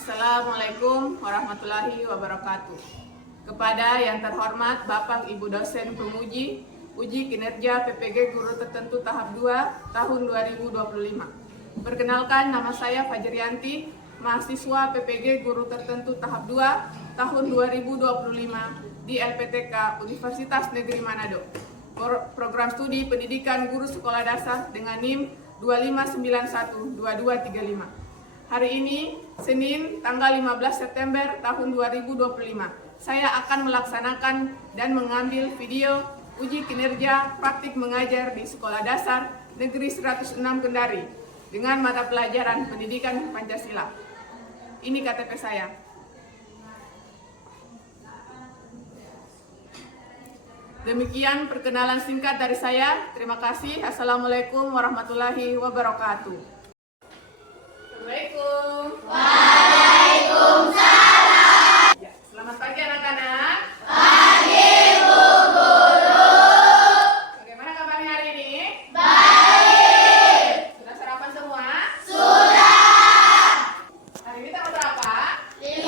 Assalamualaikum warahmatullahi wabarakatuh. Kepada yang terhormat Bapak Ibu dosen penguji uji kinerja PPG Guru Tertentu tahap 2 tahun 2025. Perkenalkan, nama saya Fajrianti, mahasiswa PPG Guru Tertentu tahap 2 tahun 2025 di LPTK Universitas Negeri Manado. Program studi pendidikan guru sekolah dasar dengan NIM 25912235. Hari ini, Senin, tanggal 15 September tahun 2025, saya akan melaksanakan dan mengambil video uji kinerja praktik mengajar di Sekolah Dasar Negeri 106 Kendari dengan mata pelajaran Pendidikan Pancasila. Ini KTP saya. Demikian perkenalan singkat dari saya. Terima kasih. Assalamualaikum warahmatullahi wabarakatuh. Assalamualaikum. Waalaikumsalam. Ya, selamat pagi anak-anak. Pagi Bu Guru. Bagaimana kabarnya hari ini? Baik. Sudah sarapan semua? Sudah. Hari ini tanggal berapa? 15.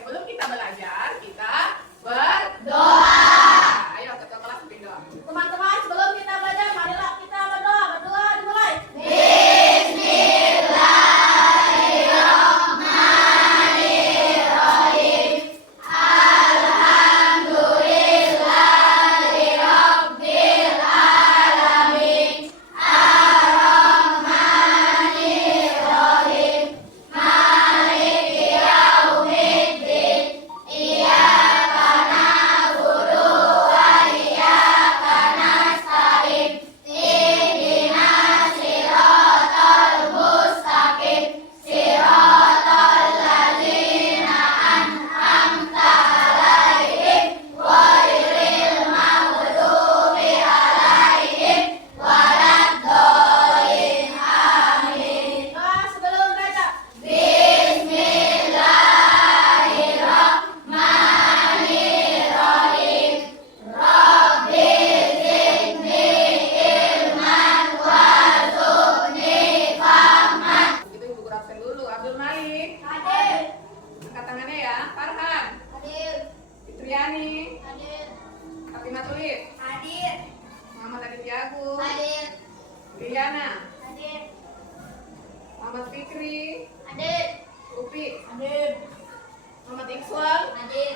Sebelum kita belajar, kita berdoa. Ayo ketua kelas berdoa. Teman-teman, sebelum kita belajar, marilah kita berdoa. Berdoa dimulai. Doa sebelum belajar. Begitu Ibu Guru absen dulu. Abdul Malik. Hadir. Angkat tangannya ya. Farhan. Hadir. Fitriani. Hadir. Fatimah Tulip. Hadir. Muhammad Aditya Agung. Hadir. Liliana. Hadir. Muhammad Fikri. Hadir. Upi. Hadir. Muhammad Iqbal. Hadir.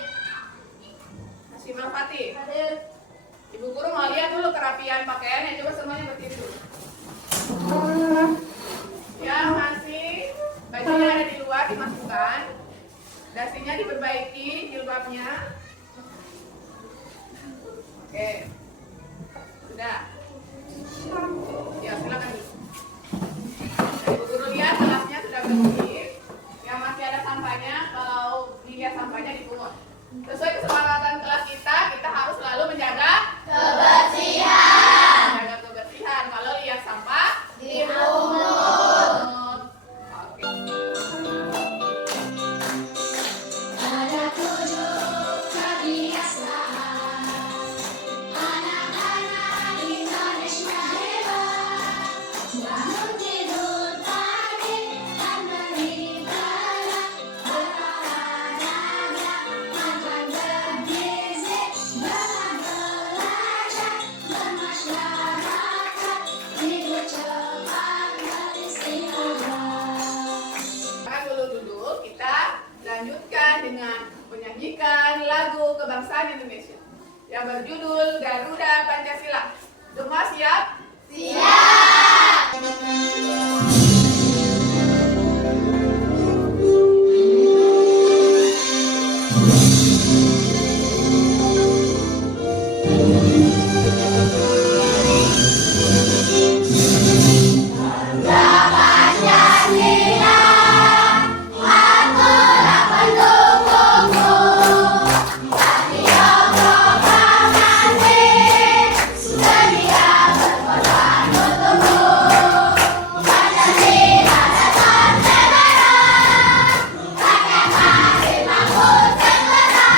Hashim Al-Fatih. Hadir. Ibu Guru mau lihat dulu kerapian pakaiannya. Coba semuanya berdiri dulu. Yang masih bajunya ada di luar dimasukkan. Dasinya diperbaiki, jilbabnya. Oke. Sudah. Ya, silakan dulu. Ibu Guru lihat kelasnya sudah bersih. Yang masih ada sampahnya, kalau dilihat sampahnya dipungut. Sesuai kesepakatan kelas kita harus selalu menjaga Kebersihan. kebersihan. Kalau lihat sampah, Dipungut. Oke. Ada 7 kebiasaan anak-anak Indonesia hebat. Bangun tidur pagi dan beribadah, berolahraga, makan bergizi, belajar, bermasyarakat, tidur cepat, beristirahat. Maka dulu kita lanjutkan dengan menyanyikan lagu kebangsaan Indonesia yang berjudul Garuda Pancasila. Semua siap? Siap. Pancasila, aturan pendukungmu, radio proklamasi, sedia berkorban untukmu. Pancasila dasar negara, rakyat mari bangun segera.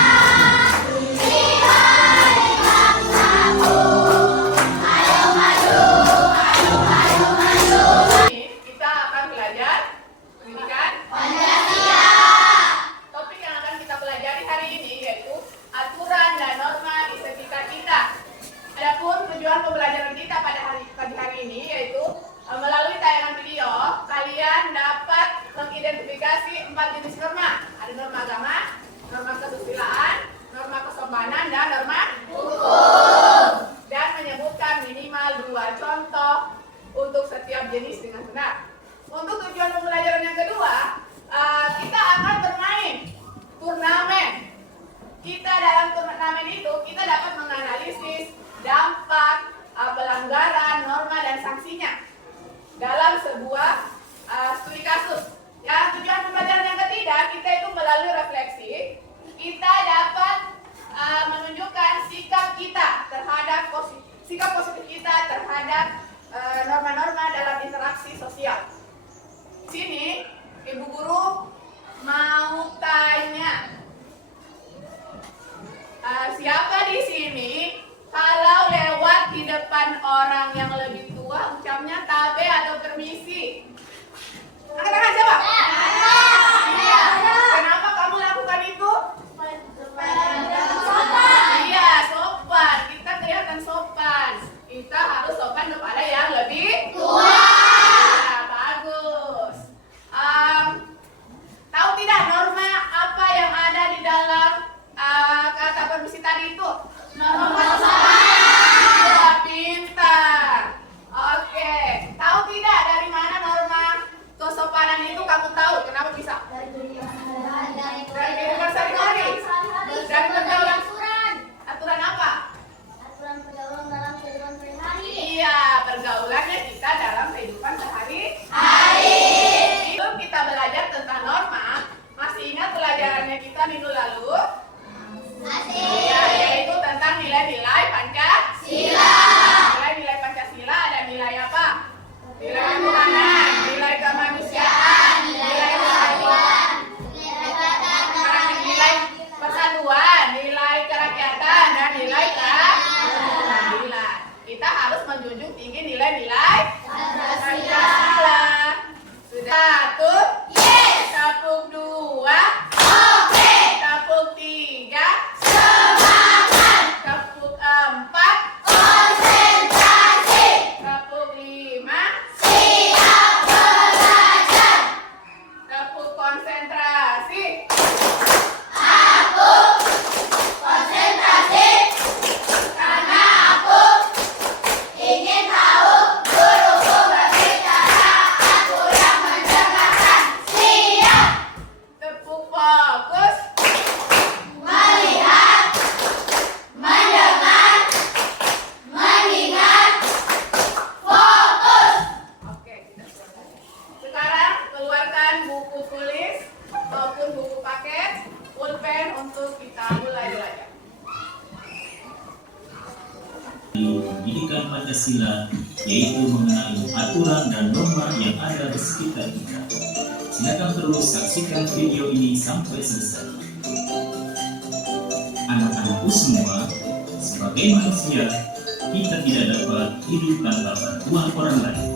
dengan itu kita dapat menganalisis dampak pelanggaran, norma, dan sanksinya dalam sebuah studi kasus. Ya, tujuan pembelajaran yang ketiga, kita itu melalui refleksi, kita dapat menunjukkan sikap kita terhadap sikap positif kita terhadap norma-norma dalam interaksi sosial. Sini, Ibu Guru mau tanya, siapa di sini kalau lewat di depan orang yang lebih tua ucapnya tabe atau permisi? Angkat tangan siapa? Iya. Kenapa kamu lakukan itu? Iya, sopan. Kita kelihatan sopan. Kita harus sopan kepada yang lebih tua. Ya, bagus. Tahu tidak norma apa yang ada di dalam kata permisi tadi itu? Norma kesopanan. Ya, pintar. Oke. Tahu tidak dari mana norma kesopanan itu kamu tahu? Kenapa bisa? Dari kehidupan sehari-hari. Dari pergaulan. Aturan apa? Aturan pergaulan dalam kehidupan sehari-hari. Iya, pergaulannya kita dalam kehidupan sehari-hari. Sebelum kita belajar tentang norma, masih ingat pelajarannya kita minggu lalu? Iya, yaitu tentang nilai-nilai Pancasila. Nilai-nilai Pancasila ada nilai apa? Nilai ketuhanan, nilai kemanusiaan, nilai keadilan, nilai persatuan, nilai kerakyatan, dan nilai keadilan. Kita harus menjunjung tinggi nilai-nilai Pancasila. Sudah satu? Yes. Tapuk dua? Oke. Tapuk tiga? Semangat. Tapuk empat? Konsentrasi. Tapuk lima? Siap belajar. Tapuk konsentrasi. Aku konsentrasi karena aku ingin tahu guruku berbicara, aku yang mendengarkan. Siap. Tepuk fokus. Melihat, mendengar, mengingat, fokus. Oke, kita selesai. Sekarang keluarkan buku tulis maupun buku paket, pulpen untuk kita mulai belajar. Pendidikan Pancasila yaitu mengenai aturan dan norma yang ada di sekitar kita. Silakan terus saksikan video ini sampai selesai. Anak-anakku semua, sebagai manusia, kita tidak dapat hidup tanpa bantuan orang lain.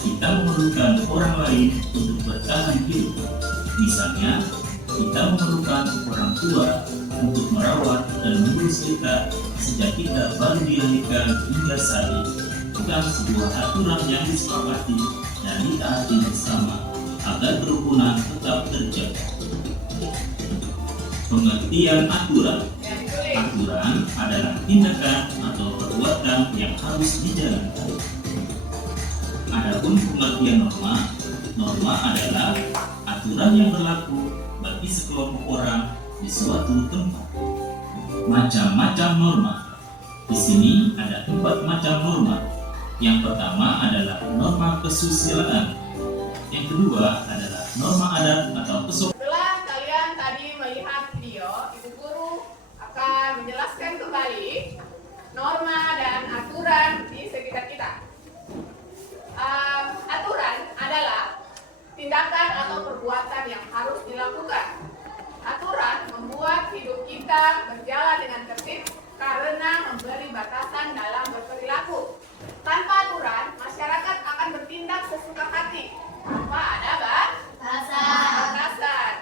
Kita memerlukan orang lain untuk bertahan hidup. Misalnya, kita memerlukan orang tua untuk merawat dan mengurus kita sejak kita baru dilahirkan hingga saat ini. Bukan sebuah aturan yang disepakati dan ditaati bersama agar kerukunan tetap terjaga. Pengertian aturan. Aturan adalah tindakan atau perbuatan yang harus dijalankan. Adapun pengertian norma, norma adalah aturan yang berlaku bagi sekelompok orang di suatu tempat. Macam-macam norma. Di sini ada 4 macam norma. Yang pertama adalah norma kesusilaan. Yang kedua adalah norma adat atau kesopanan. Setelah kalian tadi melihat video, Ibu Guru akan menjelaskan kembali norma dan aturan di sekitar kita. Aturan adalah tindakan atau perbuatan yang harus dilakukan. Aturan membuat hidup kita berjalan dengan tertib karena memberi batasan dalam berperilaku. Tanpa aturan, masyarakat akan bertindak sesuka hati tanpa ada batasan.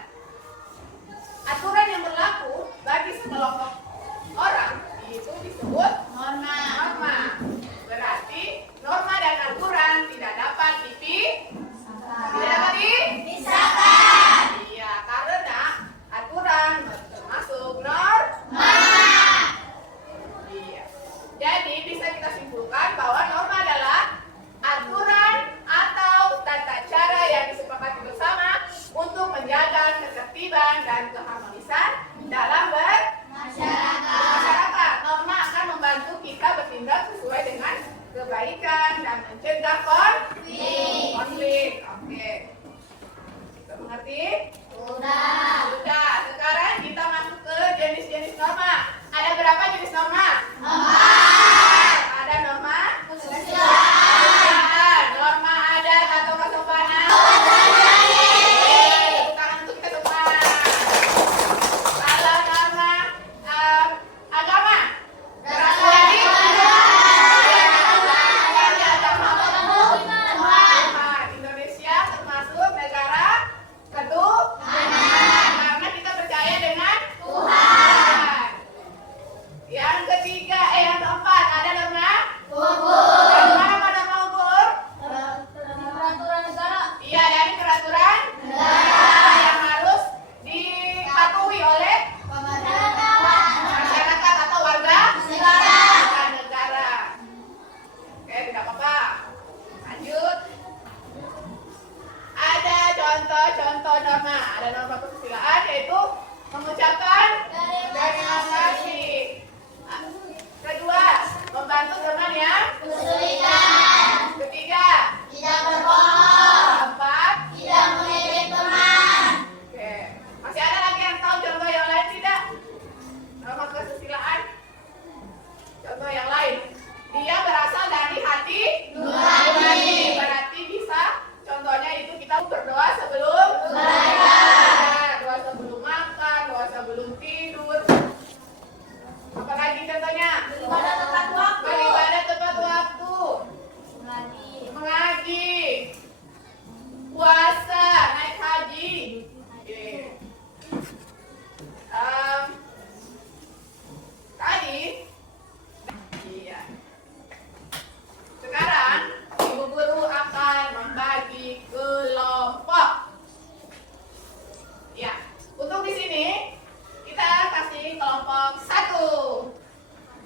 Aturan yang berlaku bagi sekelompok orang itu disebut norma. Berarti norma dan aturan tidak dapat dipisahkan. Iya, karena aturan termasuk norma. Iya. Jadi bisa kita simpulkan bahwa norma adalah aturan atau tata cara yang disepakati bersama untuk menjaga ketertiban dan keharmonisan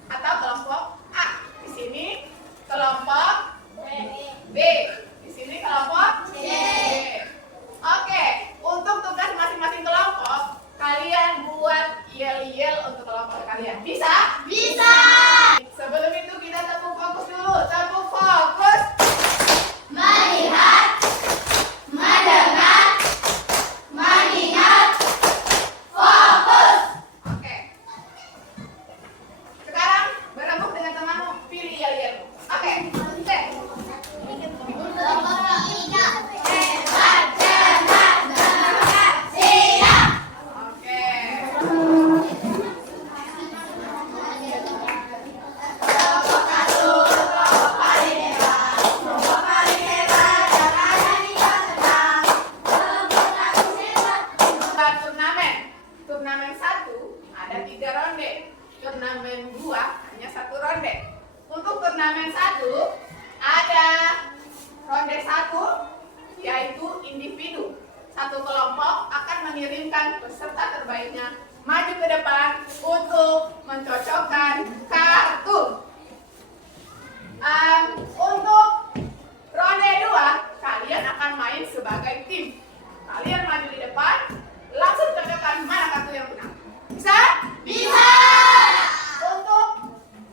atau kelompok A. Di sini kelompok B. Di sini kelompok C. Oke, untuk tugas masing-masing kelompok, kalian buat yel-yel untuk kelompok kalian. Bisa? Bisa. Sebelum itu kita tepuk fokus dulu. Tepuk fokus. Melihat, mendengar, mengingat, fokus. Oke. Sekarang berembuk dengan temanmu, pilih yel-yel. Oke. Kelompok 3. Hebat, cermat, semangat, siap. Oke. Kelompok 1, kelompok paling hebat. Kelompok paling hebat yang ada di kelas senang. Kelompok paling hebat. Buat turnamen. Turnamen 1 ada 3 ronde. Turnamen 2 hanya 1 ronde. Untuk turnamen 1 ada ronde 1 yaitu individu. Satu kelompok akan mengirimkan peserta terbaiknya maju ke depan untuk mencocokkan kartu. Untuk ronde 2 kalian akan main sebagai tim. Kalian maju di depan, langsung cocokkan mana kartu yang benar. Bisa? Bisa. Untuk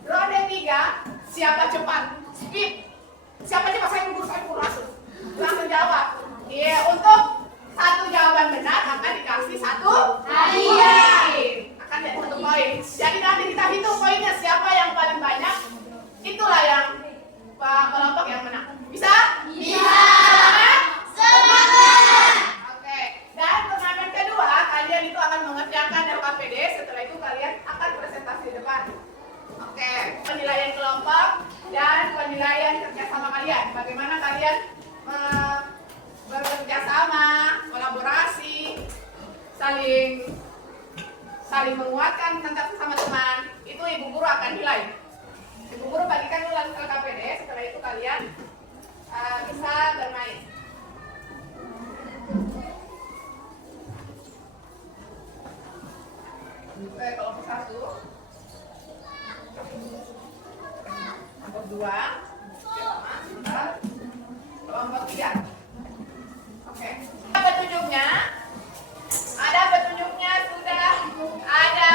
ronde 3, siapa cepat? Speed. Siapa cepat? Saya kubur langsung jawab. Iya, untuk satu jawaban benar akan dikasih 1 hadiah. Akan jadi 1 poin. Jadi nanti kita hitung poinnya, siapa yang paling banyak, itulah yang kelompok yang menang. Bisa? Bisa. Semangat. Oke. Dan turnamen kedua, kalian itu akan mengerjakan LKPD. Setelah itu kalian akan presentasi di depan. Oke. Penilaian kelompok dan penilaian kerjasama kalian. Bagaimana kalian bekerja sama, kolaborasi, saling menguatkan tentang sesama teman. Itu ibu guru akan nilai. Ibu guru bagikan dulu langsung ke KPD. Setelah itu kalian bisa bermain. Oke, kelompok 1, kelompok 2, sebentar. Kelompok 3. Oke. Ada petunjuknya sudah ada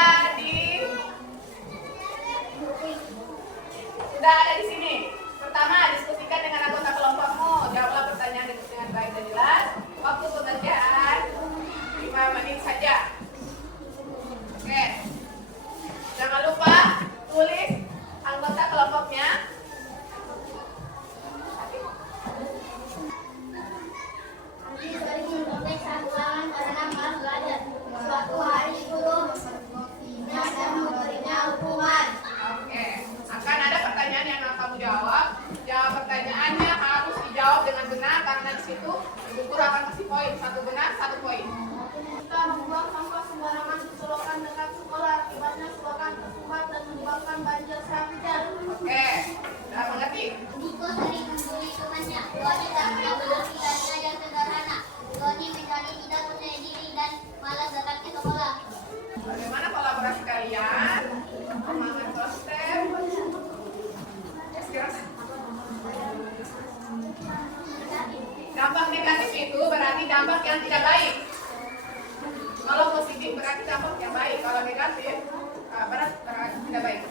di sini. Pertama, diskusikan dengan anggota kelompokmu. Jawablah pertanyaan dengan baik dan jelas. Waktu pengerjaan 5 menit saja. Oke. Jangan lupa tulis anggota kelompoknya. Sering memprotek saat ulangan karena malas belajar. Suatu hari guru menghina dan memberinya hukuman. Oke. Akan ada pertanyaan yang akan kamu jawab. Jawab pertanyaannya harus dijawab dengan benar karena di situ ibu guru akan kasih poin. 1 benar, 1 poin. Kita membuang sampah sembarangan di selokan dekat sekolah. Akibatnya selokan tersumbat dan menyebabkan banjir saat hujan. Oke. Sudah mengerti? Niko sering membuli temannya. Doni tak pernah mengerti dia yang sederhana. Doni menjadi tidak percaya diri dan malas datang ke sekolah. Bagaimana kolaborasi kalian? Semangat konsep. Dampak negatif itu berarti dampak yang tidak baik. Kalau positif berarti dampak yang baik. Kalau negatif berarti tidak baik.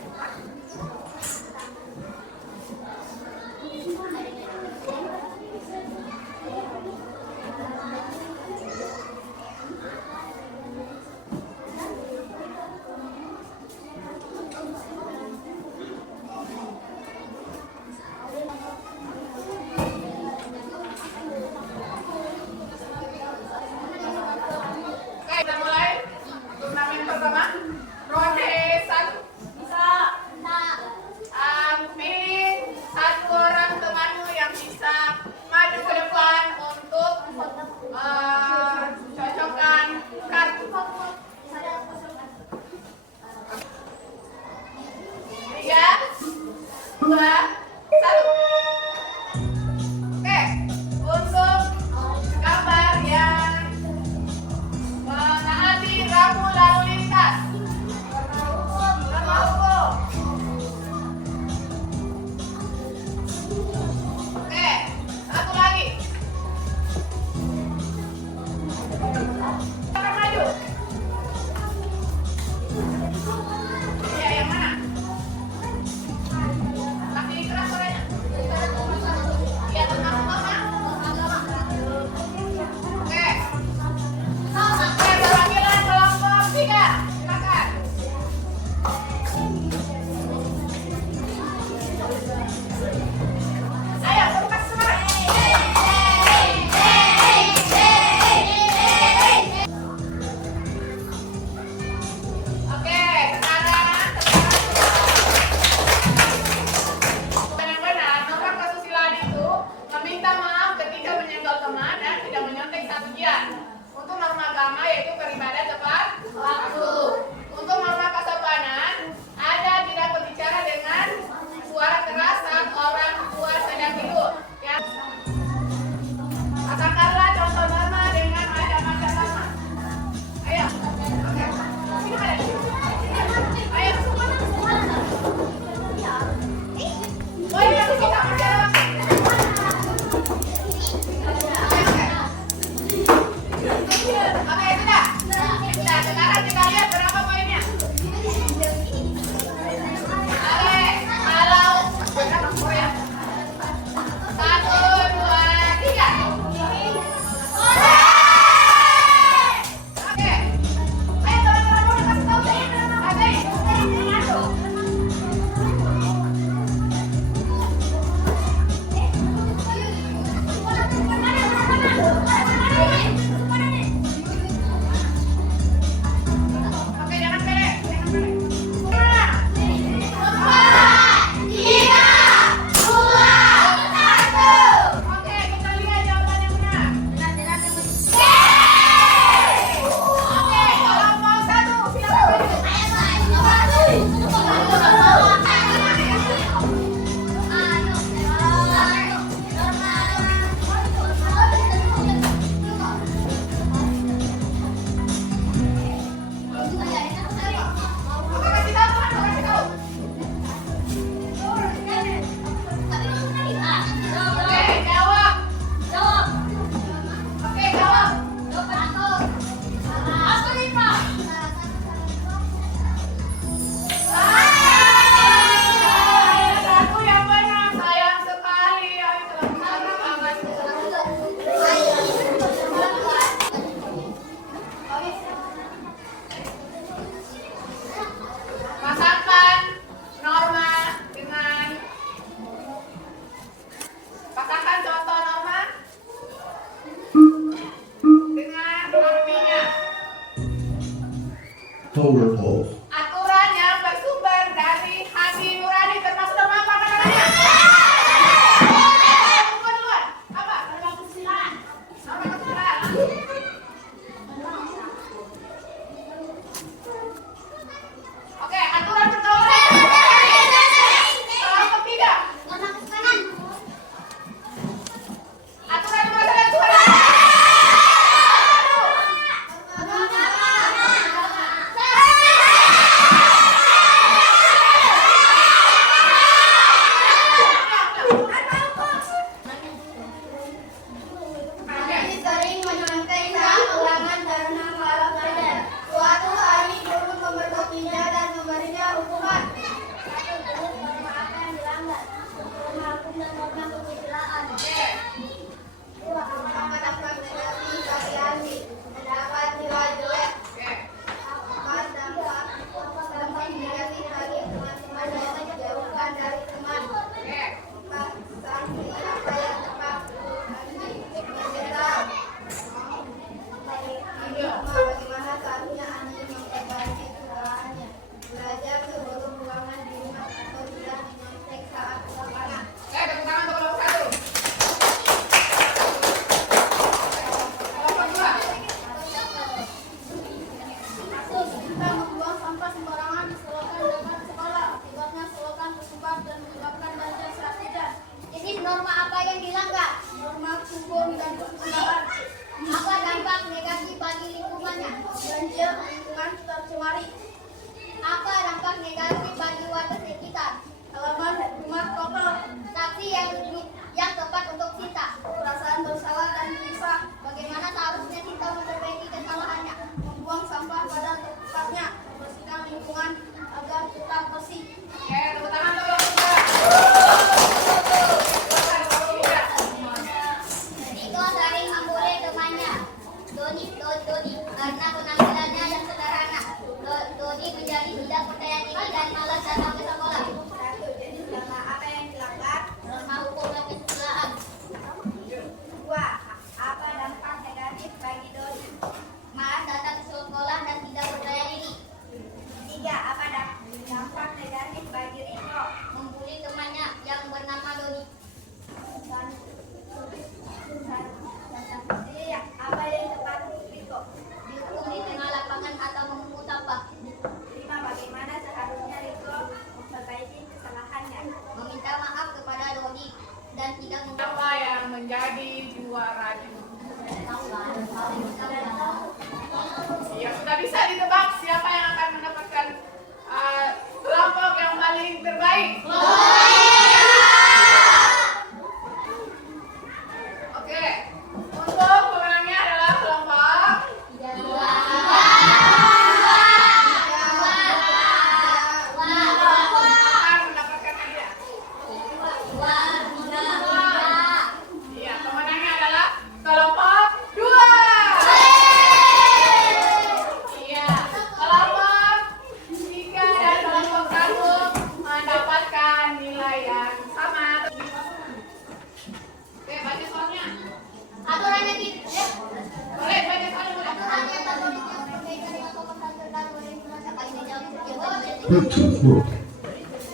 Bluetooth mode.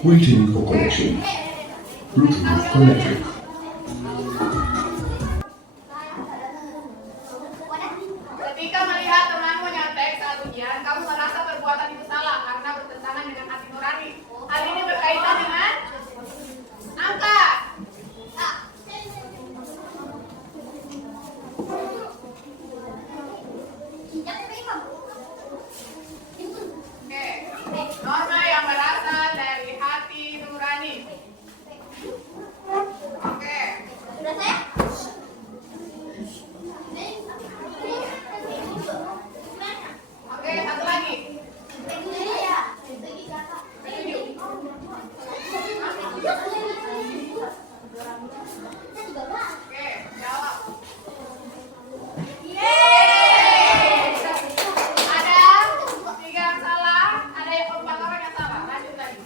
Waiting for connection. Bluetooth connected. Ketika melihat temanmu nyontek saat ujian, kamu merasa perbuatan itu salah karena bertentangan dengan hati nurani. Hal ini berkaitan dengan angka. Oke, norma yang berasal dari hati nurani. Oke. Oke, satu lagi. Ketujuh. Oke, jawab. Ada 3 yang salah, ada yang 4 orang yang salah. Lanjut lagi.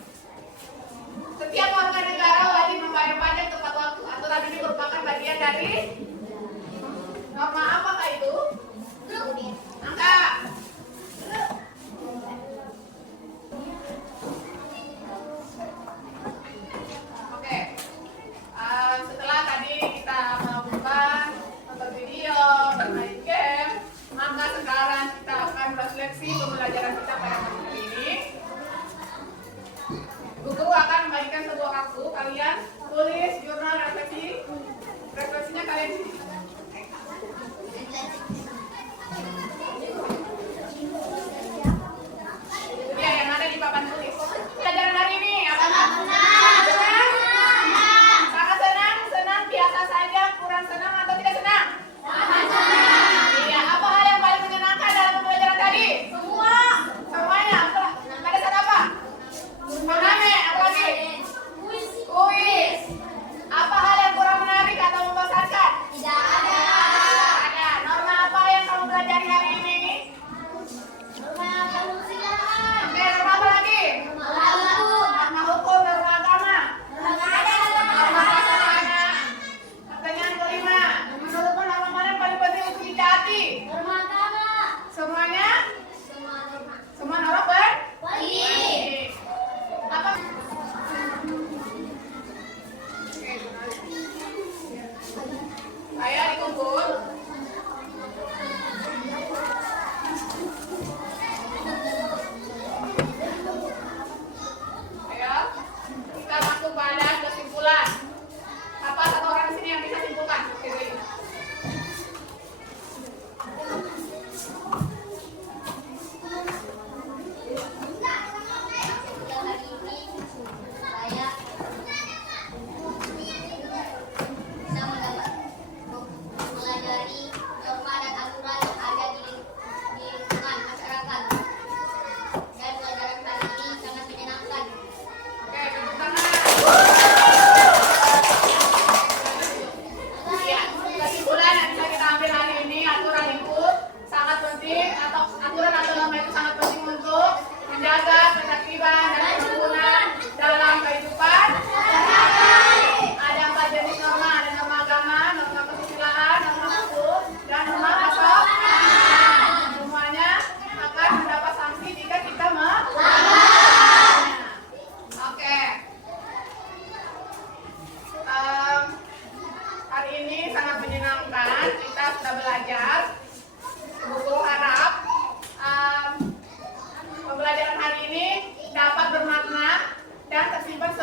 Setiap warga negara wajib membayar pajak tepat waktu. Aturan ini merupakan bagian dari norma apakah itu? Angka. Oke. Setelah tadi kita melakukan nonton video, bermain game, maka sekarang kita akan refleksi pembelajaran kita pada pagi hari ini. Guru akan membagikan sebuah kartu, kalian tulis jurnal refleksi. Refleksinya kalian sini. Ya, yang ada di papan tulis. Pelajaran hari ini apa? Senang? Sangat senang, senang, biasa saja, kurang senang atau tidak senang? Iya, apa hal yang paling menyenangkan dalam pembelajaran tadi? Semuanya. Pada saat apa? Mename, apa lagi? Kuis. Apa hal yang kurang menarik atau membosankan? Tidak ada. Ada. Norma apa yang kamu pelajari hari ini? Oke, norma apa lagi? Norma hukum, norma agama. Norma pasangan. Pertanyaan kelima. Menurutmu norma mana yang paling penting untuk ditaati? Semuanya? Semua norma baik. Apa? Saya dikumpul. Ayo, kita masuk pada kesimpulan. Apa satu orang di sini yang bisa simpulkan? Oke, tepuk tangan. Iya, kesimpulan yang bisa kita ambil hari ini, aturan itu sangat penting atau aturan atau norma itu sangat penting untuk menjaga ketertiban dan kerukunan dalam kehidupan. Ada 4 jenis norma, ada norma agama, norma kesusilaan, norma hukum, dan norma pasokan. Semuanya akan mendapat sanksi jika kita melanggar. Oke. Hari ini sangat menyenangkan, kita sudah belajar. Guru harap pembelajaran hari ini dapat bermakna dan tersimpan